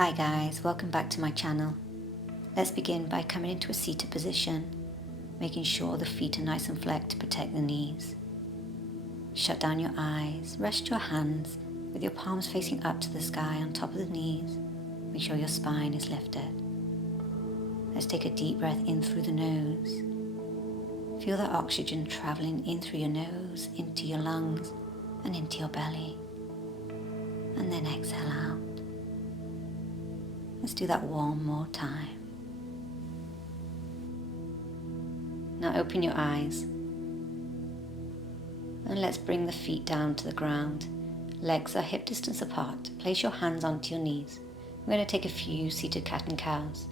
Hi guys, welcome back to my channel. Let's begin by coming into a seated position, making sure the feet are nice and flecked to protect the knees. Shut down your eyes, rest your hands with your palms facing up to the sky on top of the knees. Make sure your spine is lifted. Let's take a deep breath in through the nose. Feel the oxygen traveling in through your nose, into your lungs and into your belly. And then exhale out. Let's do that one more time. Now open your eyes and let's bring the feet down to the ground. Legs are hip distance apart. Place your hands onto your knees. We're going to take a few seated cat and cows.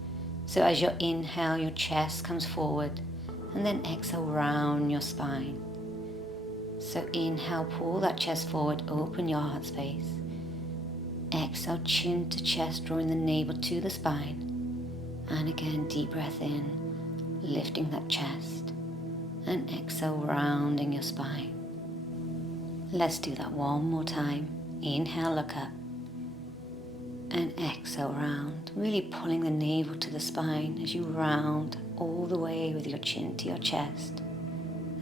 So as you inhale, your chest comes forward and then exhale, round your spine. So inhale, pull that chest forward, open your heart space. Exhale, chin to chest, drawing the navel to the spine. And again, deep breath in, lifting that chest. And exhale, rounding your spine. Let's do that one more time. Inhale, look up. And exhale, round. Really pulling the navel to the spine as you round all the way with your chin to your chest.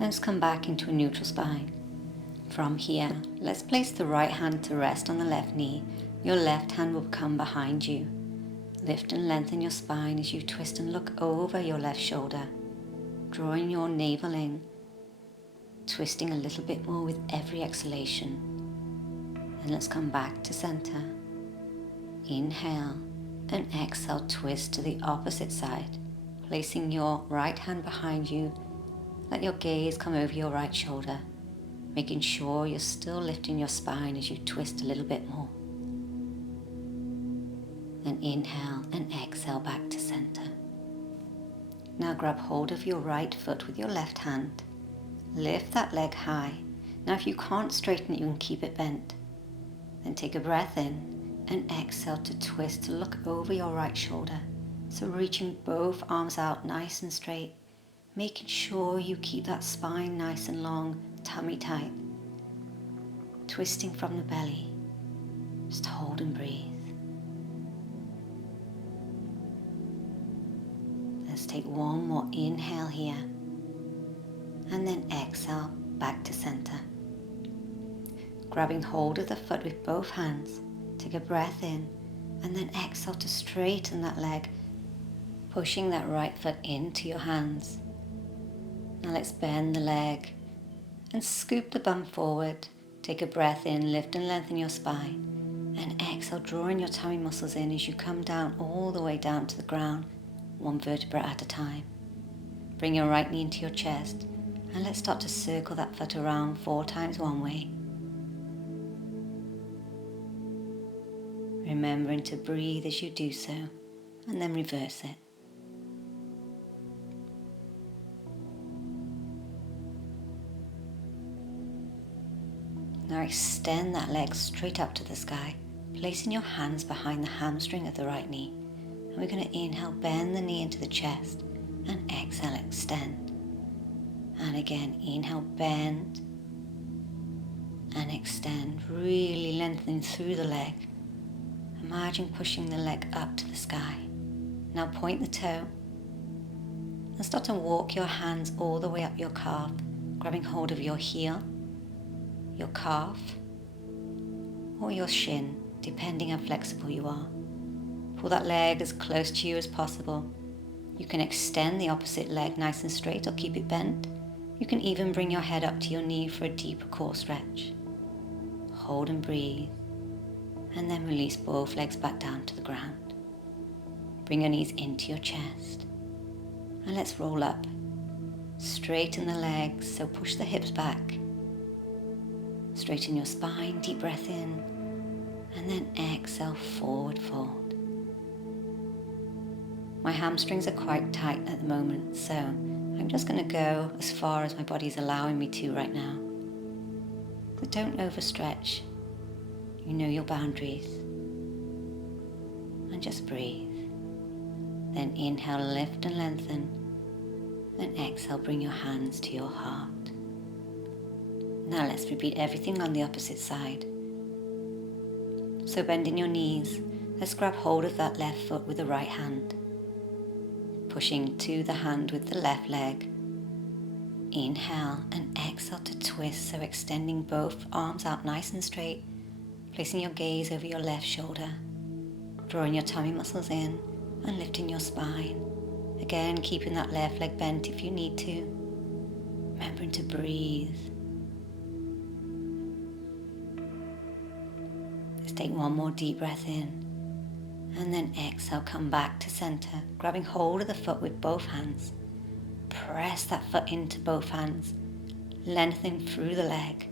Let's come back into a neutral spine. From here, let's place the right hand to rest on the left knee. Your left hand will come behind you. Lift and lengthen your spine as you twist and look over your left shoulder, drawing your navel in, twisting a little bit more with every exhalation. And let's come back to center. Inhale and exhale, twist to the opposite side, placing your right hand behind you. Let your gaze come over your right shoulder, making sure you're still lifting your spine as you twist a little bit more. And inhale and exhale back to center. Now grab hold of your right foot with your left hand. Lift that leg high. Now if you can't straighten it, you can keep it bent. Then take a breath in and exhale to twist to look over your right shoulder. So reaching both arms out nice and straight, making sure you keep that spine nice and long, tummy tight. Twisting from the belly. Just hold and breathe. Let's take one more inhale here and then exhale back to center. Grabbing hold of the foot with both hands, take a breath in and then exhale to straighten that leg, pushing that right foot into your hands. Now let's bend the leg and scoop the bum forward. Take a breath in, lift and lengthen your spine and exhale, drawing your tummy muscles in as you come down all the way down to the ground, one vertebra at a time. Bring your right knee into your chest and let's start to circle that foot around 4 times one way. Remembering to breathe as you do so and then reverse it. Now extend that leg straight up to the sky, placing your hands behind the hamstring of the right knee. And we're going to inhale, bend the knee into the chest, and exhale, extend. And again, inhale, bend, and extend, really lengthening through the leg. Imagine pushing the leg up to the sky. Now point the toe, and start to walk your hands all the way up your calf, grabbing hold of your heel, your calf, or your shin, depending how flexible you are. Pull that leg as close to you as possible. You can extend the opposite leg nice and straight or keep it bent. You can even bring your head up to your knee for a deeper core stretch. Hold and breathe, and then release both legs back down to the ground. Bring your knees into your chest, and let's roll up. Straighten the legs, so push the hips back. Straighten your spine, deep breath in, and then exhale, forward fold. My hamstrings are quite tight at the moment, so I'm just going to go as far as my body's allowing me to right now. So don't overstretch. You know your boundaries. And just breathe. Then inhale, lift and lengthen. Then exhale, bring your hands to your heart. Now let's repeat everything on the opposite side. So bending your knees, let's grab hold of that left foot with the right hand, pushing to the hand with the left leg. Inhale and exhale to twist, so extending both arms out nice and straight, placing your gaze over your left shoulder, drawing your tummy muscles in and lifting your spine. Again, keeping that left leg bent if you need to, remembering to breathe. Let's take one more deep breath in, and then exhale, come back to center, grabbing hold of the foot with both hands. Press that foot into both hands, lengthen through the leg.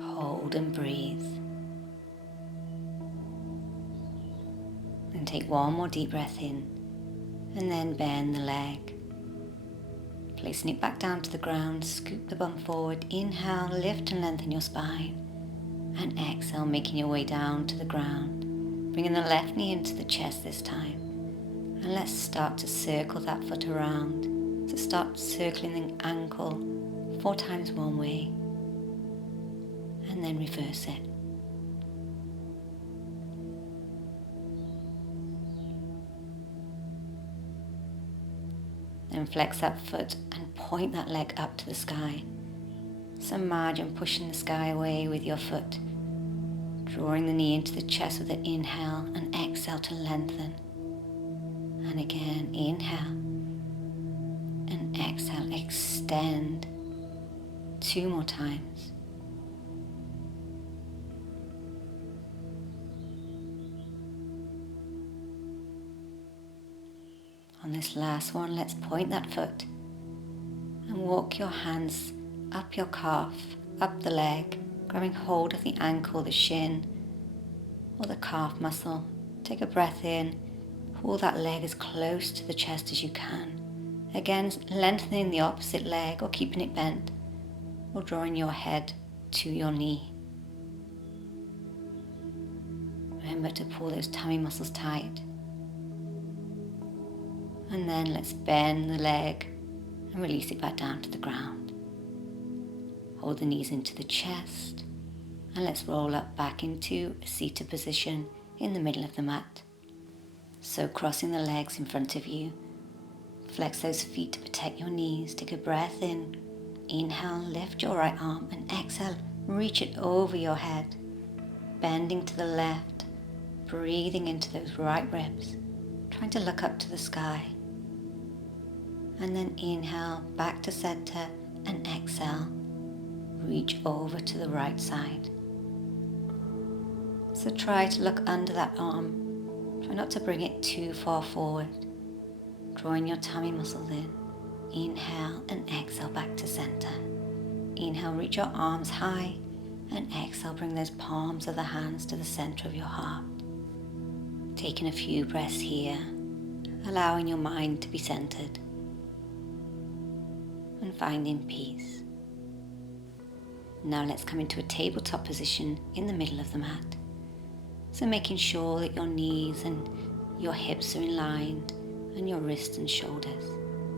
Hold and breathe. And take one more deep breath in, and then bend the leg. Placing it back down to the ground, scoop the bum forward. Inhale, lift and lengthen your spine. And exhale, making your way down to the ground. Bringing the left knee into the chest this time. And let's start to circle that foot around. So start circling the ankle 4 times one way. And then reverse it. Then flex that foot and point that leg up to the sky. So imagine pushing the sky away with your foot. Drawing the knee into the chest with an inhale and exhale to lengthen. And again, inhale and exhale, extend 2 more times. On this last one, let's point that foot and walk your hands up your calf, up the leg, grabbing hold of the ankle, the shin, or the calf muscle. Take a breath in, pull that leg as close to the chest as you can. Again, lengthening the opposite leg or keeping it bent, or drawing your head to your knee. Remember to pull those tummy muscles tight. And then let's bend the leg and release it back down to the ground. Hold the knees into the chest and let's roll up back into a seated position in the middle of the mat. So crossing the legs in front of you, flex those feet to protect your knees. Take a breath in, inhale, lift your right arm, and exhale, reach it over your head, bending to the left, breathing into those right ribs, trying to look up to the sky. And then inhale, back to center, and exhale, reach over to the right side. So try to look under that arm. Try not to bring it too far forward. Drawing your tummy muscles in. Inhale and exhale back to center. Inhale, reach your arms high, and exhale, bring those palms of the hands to the center of your heart. Taking a few breaths here, allowing your mind to be centered and finding peace. Now let's come into a tabletop position in the middle of the mat. So making sure that your knees and your hips are in line and your wrists and shoulders.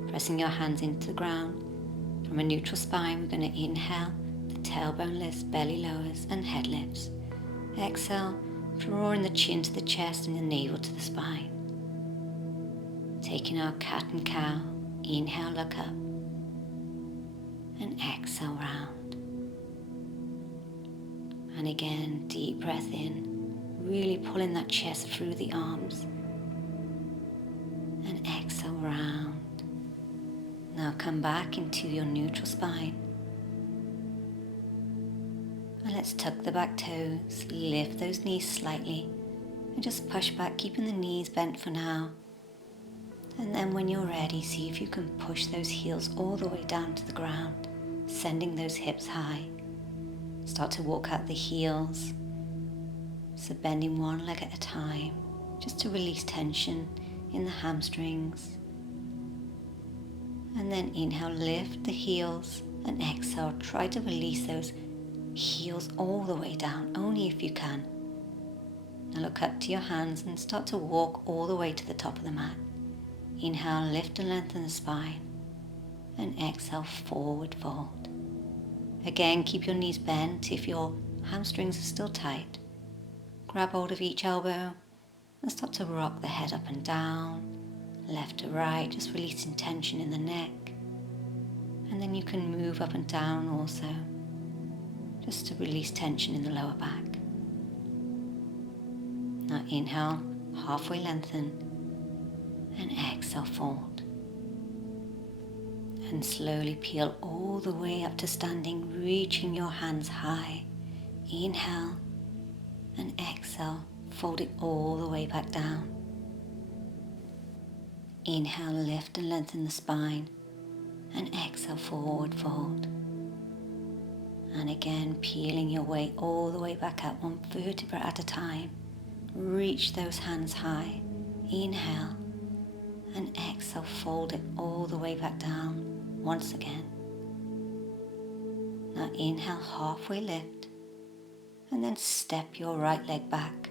Pressing your hands into the ground. From a neutral spine, we're going to inhale, the tailbone lifts, belly lowers, and head lifts. Exhale, drawing the chin to the chest and the navel to the spine. Taking our cat and cow, inhale, look up, and exhale, round. And again, deep breath in, really pulling that chest through the arms, and exhale, round. Now come back into your neutral spine. And let's tuck the back toes, lift those knees slightly, and just push back, keeping the knees bent for now. And then when you're ready, see if you can push those heels all the way down to the ground, sending those hips high. Start to walk out the heels, so bending one leg at a time, just to release tension in the hamstrings. And then inhale, lift the heels, and exhale, try to release those heels all the way down, only if you can. Now look up to your hands and start to walk all the way to the top of the mat. Inhale, lift and lengthen the spine, and exhale, forward fold. Again, keep your knees bent if your hamstrings are still tight. Grab hold of each elbow and start to rock the head up and down, left to right, just releasing tension in the neck. And then you can move up and down also, just to release tension in the lower back. Now inhale, halfway lengthen, and exhale, fold. And slowly peel all the way up to standing, reaching your hands high. Inhale and exhale, fold it all the way back down. Inhale, lift and lengthen the spine, and exhale, forward fold. And again, peeling your way all the way back up, one vertebra at a time. Reach those hands high. Inhale and exhale, fold it all the way back down once again. Now inhale, halfway lift, and then step your right leg back,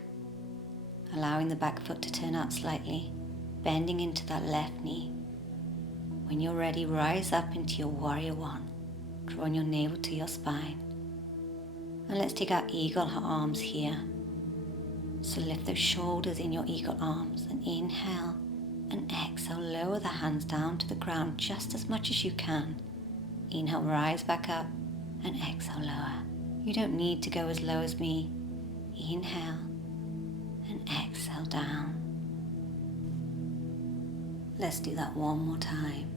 allowing the back foot to turn out slightly, bending into that left knee. When you're ready, rise up into your warrior one, drawing your navel to your spine. And let's take our eagle arms here. So lift those shoulders in your eagle arms and inhale and exhale, lower the hands down to the ground just as much as you can. Inhale, rise back up, and exhale, lower. You don't need to go as low as me. Inhale and exhale down. Let's do that one more time.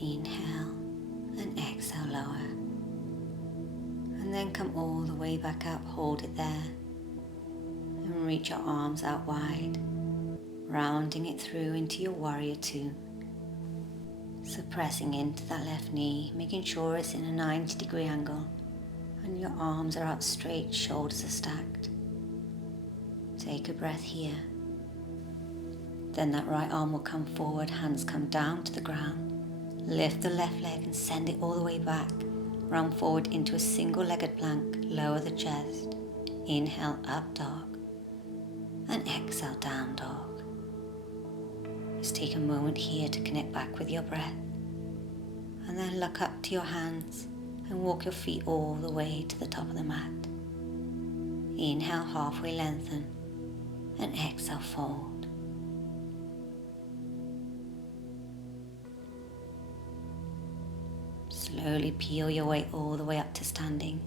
Inhale and exhale, lower. And then come all the way back up, hold it there. And reach your arms out wide, rounding it through into your warrior two. So pressing into that left knee, making sure it's in a 90-degree angle, and your arms are out straight, shoulders are stacked. Take a breath here. Then that right arm will come forward, hands come down to the ground. Lift the left leg and send it all the way back, round forward into a single-legged plank, lower the chest. Inhale, up dog. And exhale, down dog. Just take a moment here to connect back with your breath. And then look up to your hands and walk your feet all the way to the top of the mat. Inhale, halfway lengthen, and exhale, fold. Slowly peel your way all the way up to standing,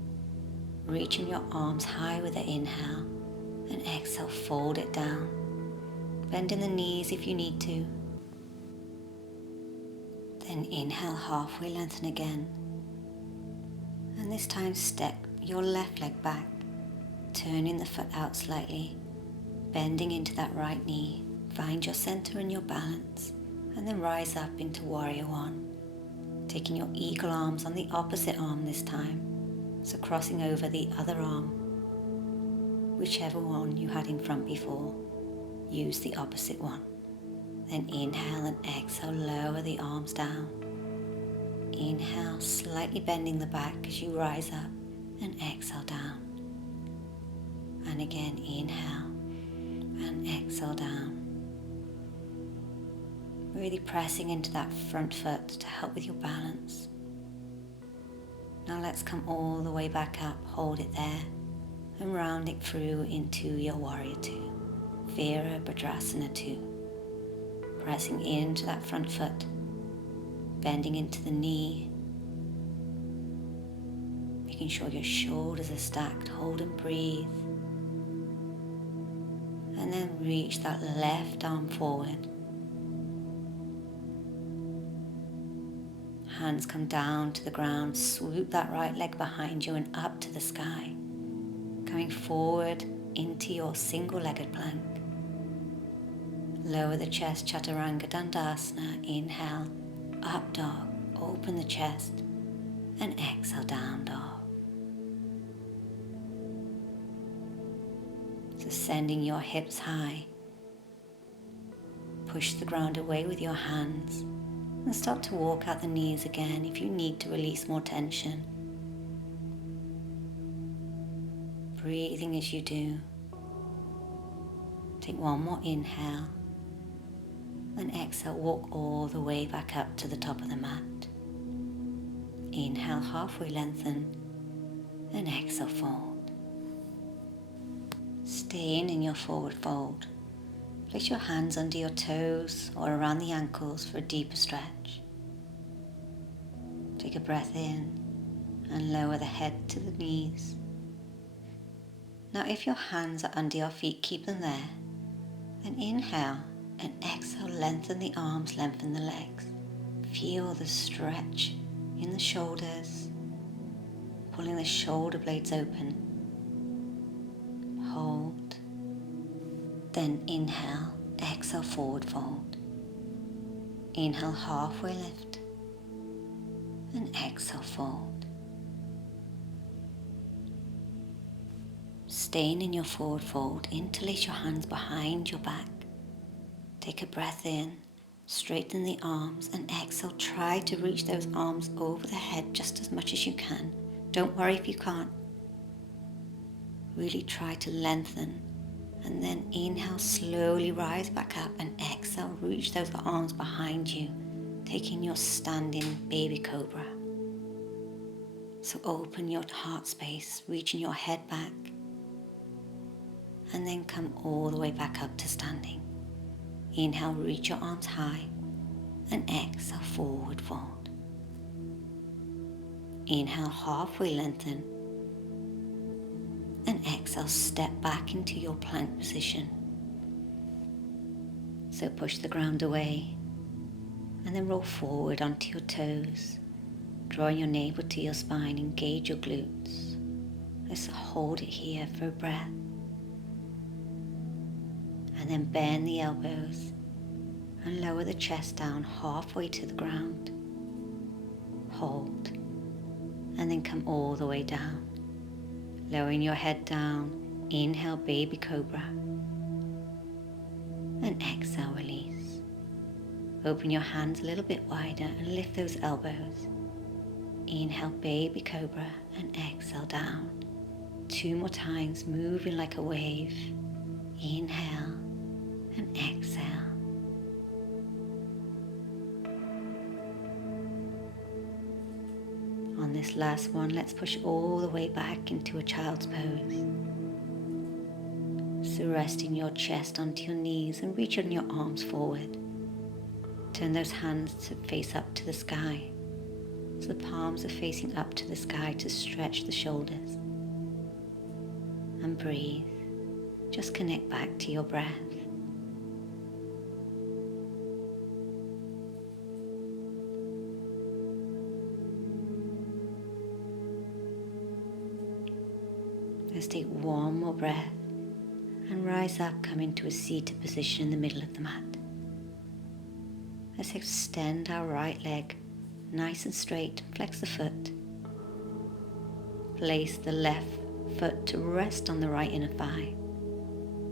reaching your arms high with the inhale, and exhale, fold it down. Bend in the knees if you need to. Then inhale, halfway lengthen again. And this time step your left leg back, turning the foot out slightly, bending into that right knee. Find your center and your balance, and then rise up into warrior one. Taking your eagle arms on the opposite arm this time, so crossing over the other arm. Whichever one you had in front before, use the opposite one. Then inhale and exhale, lower the arms down. Inhale, slightly bending the back as you rise up, and exhale down. And again, inhale and exhale down. Really pressing into that front foot to help with your balance. Now let's come all the way back up, hold it there, and round it through into your warrior two, Virabhadrasana 2. Pressing into that front foot, bending into the knee, making sure your shoulders are stacked, hold and breathe. And then reach that left arm forward. Hands come down to the ground, swoop that right leg behind you and up to the sky. Coming forward into your single-legged plank. Lower the chest, Chaturanga Dandasana. Inhale, up dog, open the chest, and exhale, down dog. So sending your hips high. Push the ground away with your hands and start to walk out the knees again if you need to release more tension. Breathing as you do. Take one more inhale, and exhale, walk all the way back up to the top of the mat. Inhale, halfway lengthen, and exhale, fold. Staying in your forward fold, place your hands under your toes or around the ankles for a deeper stretch. Take a breath in and lower the head to the knees. Now if your hands are under your feet, keep them there. Then inhale and exhale, lengthen the arms, lengthen the legs. Feel the stretch in the shoulders, pulling the shoulder blades open. Hold. Then inhale, exhale, forward fold. Inhale, halfway lift. And exhale, fold. Staying in your forward fold, interlace your hands behind your back. Take a breath in, straighten the arms, and exhale. Try to reach those arms over the head just as much as you can. Don't worry if you can't. Really try to lengthen, and then inhale, slowly rise back up, and exhale, reach those arms behind you, taking your standing baby cobra. So open your heart space, reaching your head back, and then come all the way back up to standing. Inhale, reach your arms high, and exhale, forward fold. Inhale, halfway lengthen, and exhale, step back into your plank position. So push the ground away, and then roll forward onto your toes, drawing your navel to your spine, engage your glutes. Let's hold it here for a breath. And then bend the elbows and lower the chest down halfway to the ground. Hold, and then come all the way down. Lowering your head down, inhale, baby cobra. And exhale, release. Open your hands a little bit wider and lift those elbows. Inhale, baby cobra, and exhale down. 2 more times, moving like a wave. Inhale and exhale. On this last one, let's push all the way back into a child's pose. So resting your chest onto your knees and reaching your arms forward. Turn those hands to face up to the sky. So the palms are facing up to the sky to stretch the shoulders. And breathe. Just connect back to your breath. Let's take one more breath and rise up, come into a seated position in the middle of the mat. Let's extend our right leg nice and straight, flex the foot. Place the left foot to rest on the right inner thigh.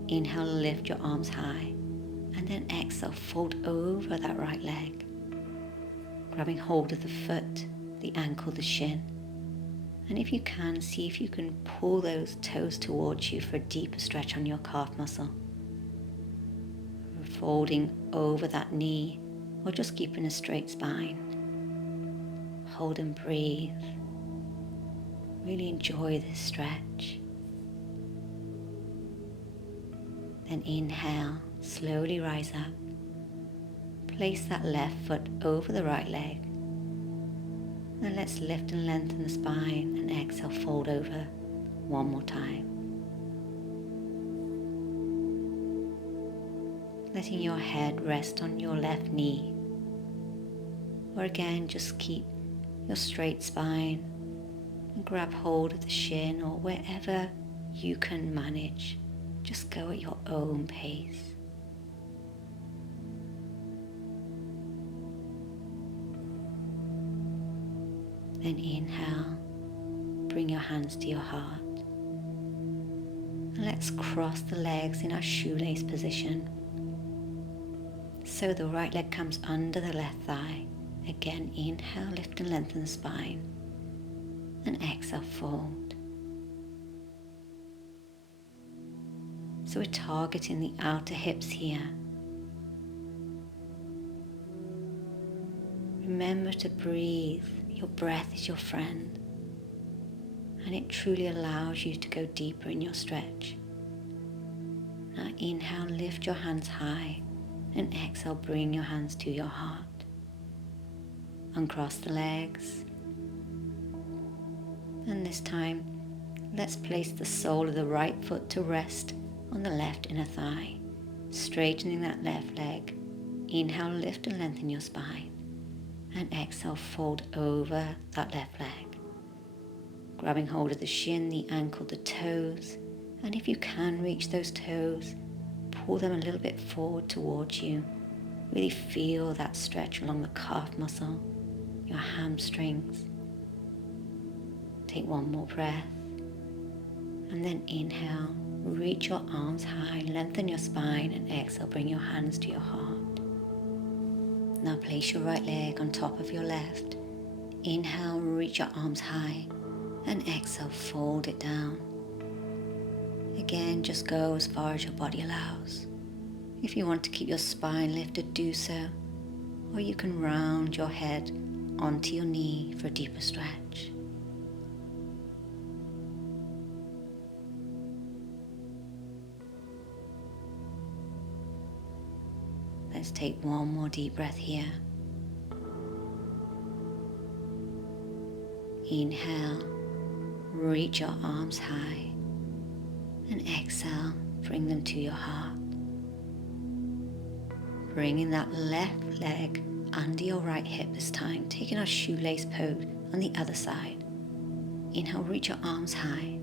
Inhale, lift your arms high, and then exhale, fold over that right leg, grabbing hold of the foot, the ankle, the shin. And if you can, see if you can pull those toes towards you for a deeper stretch on your calf muscle. Folding over that knee, or just keeping a straight spine. Hold and breathe. Really enjoy this stretch. Then inhale, slowly rise up. Place that left foot over the right leg. Then let's lift and lengthen the spine and exhale, fold over one more time. Letting your head rest on your left knee. Or again, just keep your straight spine and grab hold of the shin or wherever you can manage. Just go at your own pace. Then inhale, bring your hands to your heart. And let's cross the legs in our shoelace position. So the right leg comes under the left thigh. Again, inhale, lift and lengthen the spine. And exhale, fold. So we're targeting the outer hips here. Remember to breathe. Your breath is your friend. And it truly allows you to go deeper in your stretch. Now inhale, lift your hands high, and exhale, bring your hands to your heart. Uncross the legs, and this time let's place the sole of the right foot to rest on the left inner thigh, straightening that left leg. Inhale, lift and lengthen your spine, and exhale, fold over that left leg, grabbing hold of the shin, the ankle, the toes, and if you can reach those toes, pull them a little bit forward towards you. Really feel that stretch along the calf muscle, your hamstrings. Take one more breath, and then inhale, reach your arms high, lengthen your spine, and exhale, bring your hands to your heart. Now place your right leg on top of your left. Inhale, reach your arms high, and exhale, fold it down. Again, just go as far as your body allows. If you want to keep your spine lifted, do so, or you can round your head onto your knee for a deeper stretch. Let's take one more deep breath here. Inhale, reach your arms high, and exhale, bring them to your heart. Bringing that left leg under your right hip this time, taking our shoelace pose on the other side. Inhale, reach your arms high,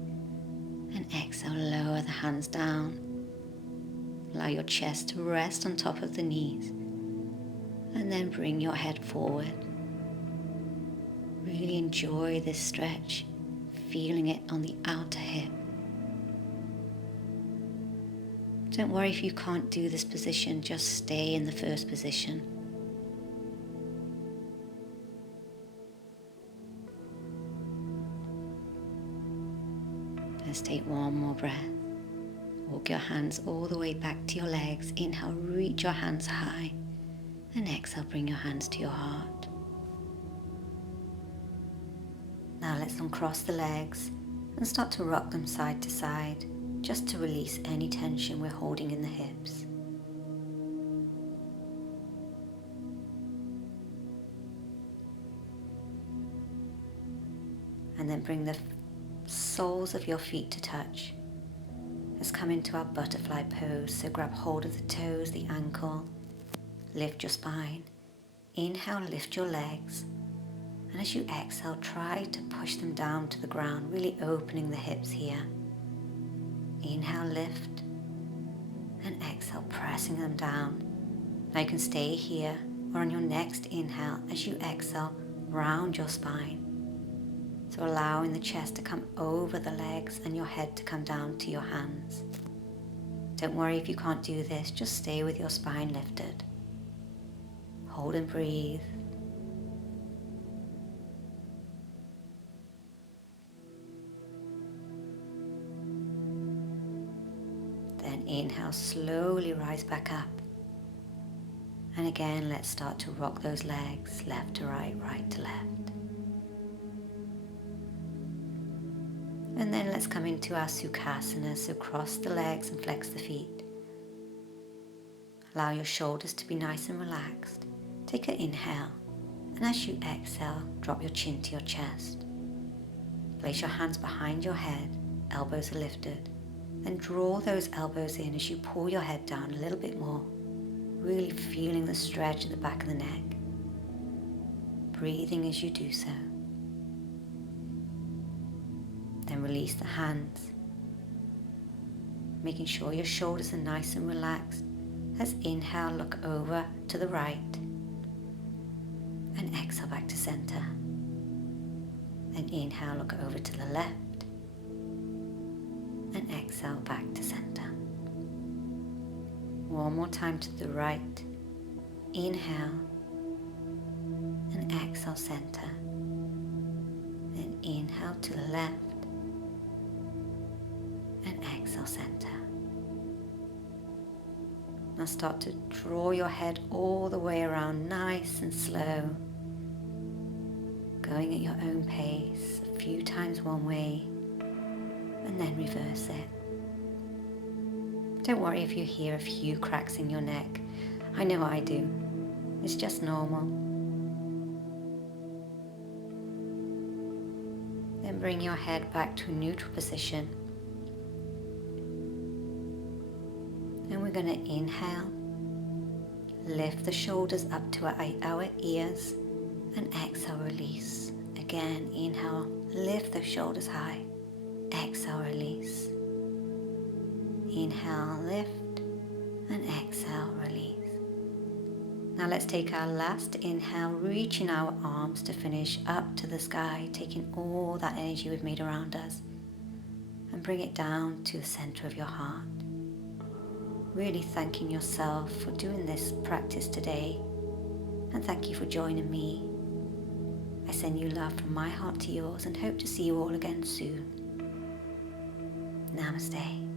and exhale, lower the hands down. Allow your chest to rest on top of the knees, and then bring your head forward. Really enjoy this stretch, feeling it on the outer hip. Don't worry if you can't do this position, just stay in the first position. Let's take one more breath. Walk your hands all the way back to your legs. Inhale, reach your hands high, and exhale, bring your hands to your heart. Now let's uncross the legs and start to rock them side to side, just to release any tension we're holding in the hips. And then bring the soles of your feet to touch. Let's come into our butterfly pose, so grab hold of the toes, the ankle, lift your spine. Inhale, lift your legs, and as you exhale, try to push them down to the ground, really opening the hips here. Inhale, lift, and exhale, pressing them down. Now you can stay here, or on your next inhale, as you exhale, round your spine. So allowing the chest to come over the legs and your head to come down to your hands. Don't worry if you can't do this, just stay with your spine lifted. Hold and breathe. Then inhale, slowly rise back up. And again, let's start to rock those legs, left to right, right to left. And then let's come into our Sukhasana, so cross the legs and flex the feet. Allow your shoulders to be nice and relaxed. Take an inhale, and as you exhale, drop your chin to your chest. Place your hands behind your head, elbows are lifted, and draw those elbows in as you pull your head down a little bit more, really feeling the stretch at the back of the neck. Breathing as you do so. Then release the hands, making sure your shoulders are nice and relaxed. As inhale, look over to the right, and exhale back to center. Then inhale, look over to the left, and exhale back to center. One more time to the right. Inhale, and exhale center. Then inhale to the left, and exhale center. Now start to draw your head all the way around, nice and slow, going at your own pace, a few times one way, and then reverse it. Don't worry if you hear a few cracks in your neck. I know I do. It's just normal. Then bring your head back to a neutral position. And we're going to inhale. Lift the shoulders up to our ears and exhale, release. Again, inhale, lift the shoulders high. Exhale, release. Inhale, lift, and exhale, release. Now let's take our last inhale, reaching our arms to finish up to the sky, taking all that energy we've made around us and bring it down to the center of your heart. Really thanking yourself for doing this practice today, and thank you for joining me. I send you love from my heart to yours and hope to see you all again soon. Namaste.